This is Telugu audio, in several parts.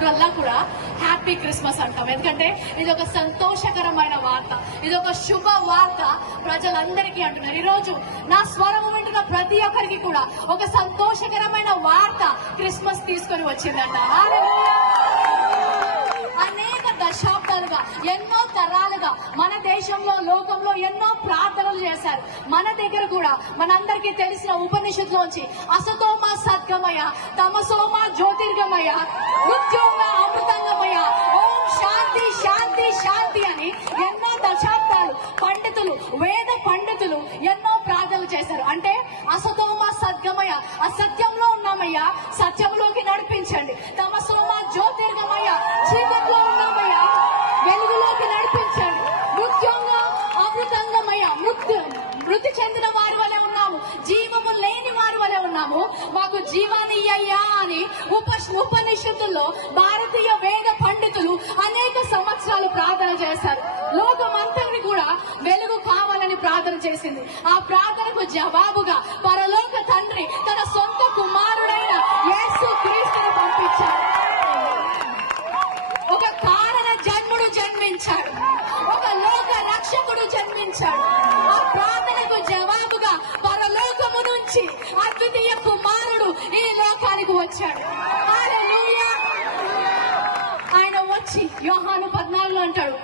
వచ్చినప్పుడల్లా కూడా హ్యాపీ క్రిస్మస్ అంటాం. ఎందుకంటే ఇది ఒక సంతోషకరమైన వార్త, ఇది ఒక శుభ వార్త ప్రజలందరికీ అంటున్నారు. ఈరోజు నా స్వరం వింటున్న ప్రతి ఒక్కరికి కూడా ఒక సంతోషకరమైన వార్త క్రిస్మస్ తీసుకొని వచ్చిందంట. అనేక దశాబ్దాలుగా, ఎన్నో తరాలుగా మన దేశంలో, లోకంలో ఎన్నో ప్రార్థనలు చేశారు. మన దగ్గర కూడా మనందరికీ తెలిసిన ఉపనిషత్తులోంచి అసతోమ సద్గమయ, తమసోమ జ్యోతిర్గమయ, మృత్యోమ అమృతంగమయ, ఓం శాంతి శాంతి శాంతి అని ఎన్నో దశాబ్దాలు పండితులు, వేద పండితులు ఎన్నో ప్రార్థనలు చేశారు. అంటే అసతోమ సద్గమయ, అసత్యంలో ఉన్నామయ్యా, సత్యంలోకి నడిపించండి. తమసోమ జ్యోతిర్గమయ, చీకట్లో ఉన్నామయ్యా, వెలుగులోకి నడిపించండి. మృత్యోంగ అమృతంగమయ, మృతి చెందిన వారి వలె ఉన్నాము, జీవము లేని వారి వలె ఉన్నాము, మాకు జీవాన్ని ఇయ్యయ్యా అని ఉపనిషత్తుల్లో భారతీయ వేద పండితులు అనేక సంవత్సరాలు ప్రార్థన చేశారు. లోకమంతటిని కూడా వెలుగు కావాలని ప్రార్థన చేసింది. ఆ ప్రార్థనకు జవాబుగా పరలోక తండ్రి తన సొంత కుమారుడైన యేసు క్రీస్తును పంపించాడు. ఒక కారణ జన్ముడు జన్మించాడు, ఒక లోక రక్షకుడు జన్మించాడు. ఆ ప్రార్థనకు జవాబుగా పరలోకము నుంచి అద్వితీయ కుమారుడు ఈ లోకానికి వచ్చాడు. హల్లెలూయా. ఆయన వచ్చి యోహాను 14 అంటాడు,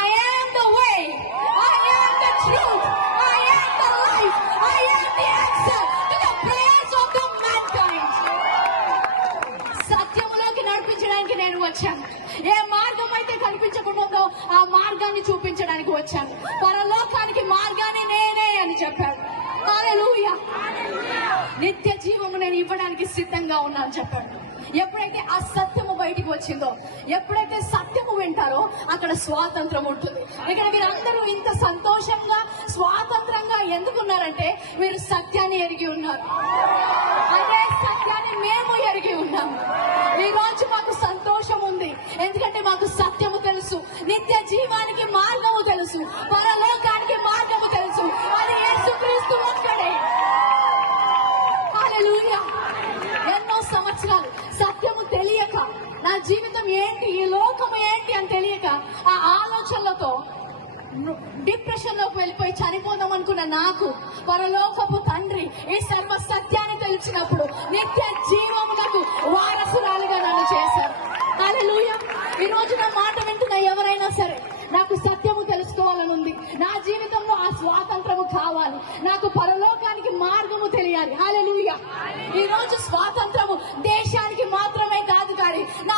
I am the way, I am the truth, I am the life, I am the answer to the prayers of the mankind. సత్యములోకి నడిపించడానికి నేను వచ్చాను. ఏ మార్గం అయితే కనిపించకుండా ఆ మార్గాన్ని చూపించడానికి వచ్చాను. పరలోకానికి మార్గాన్ని నేనే అని చెప్పాడు. హల్లెలూయా. నిత్య జీవము నేను ఇవ్వడానికి సిద్ధంగా ఉన్నాను చెప్పాడు. ఎప్పుడైతే ఆ సత్యము బయటికి వచ్చిందో, ఎప్పుడైతే సత్యము వింటారో అక్కడ స్వాతంత్రం ఉంటుంది. ఇక్కడ మీరందరూ ఇంత సంతోషంగా, స్వాతంత్రంగా ఎందుకున్నారంటే మీరు సత్యాన్ని ఎరిగి ఉన్నారు. అదే సత్యాన్ని మేము ఎరిగి ఉన్నాము. ఈ రోజు మాకు సంతోషం ఉంది, ఎందుకంటే మాకు సత్యము తెలుసు, నిత్య జీవానికి మార్గము తెలుసు, పరలోకానికి మార్గము తెలుసు. అది యేసుక్రీస్తు ఒక్కడే. హల్లెలూయా. ఎన్నో సంవత్సరాలు సత్యము తెలియక, నా జీవితం ఏంటి, ఈ లోకము ఏంటి అని తెలియక ఆ ఆలోచనలతో డిప్రెషన్ లోకి వెళ్ళిపోయి చనిపోదాం అనుకున్న నాకు పరలోకపు తండ్రి ఈ సర్వ సత్యాన్ని తెలిసినప్పుడు నిత్య జీవమునకు వారసురాలుగా నన్ను చేశారు. హల్లెలూయా. ఈ రోజు నా మాట వింటున్న ఎవరైనా సరే, నాకు సత్యము తెలుసుకోవాలని ఉంది, నా జీవితంలో ఆ స్వాతంత్రము కావాలి, నాకు పరలోకానికి మార్గము తెలియాలి. హల్లెలూయా. ఈ రోజు స్వాతంత్రము దేశానికి మాత్రమే కాదు, కానీ నా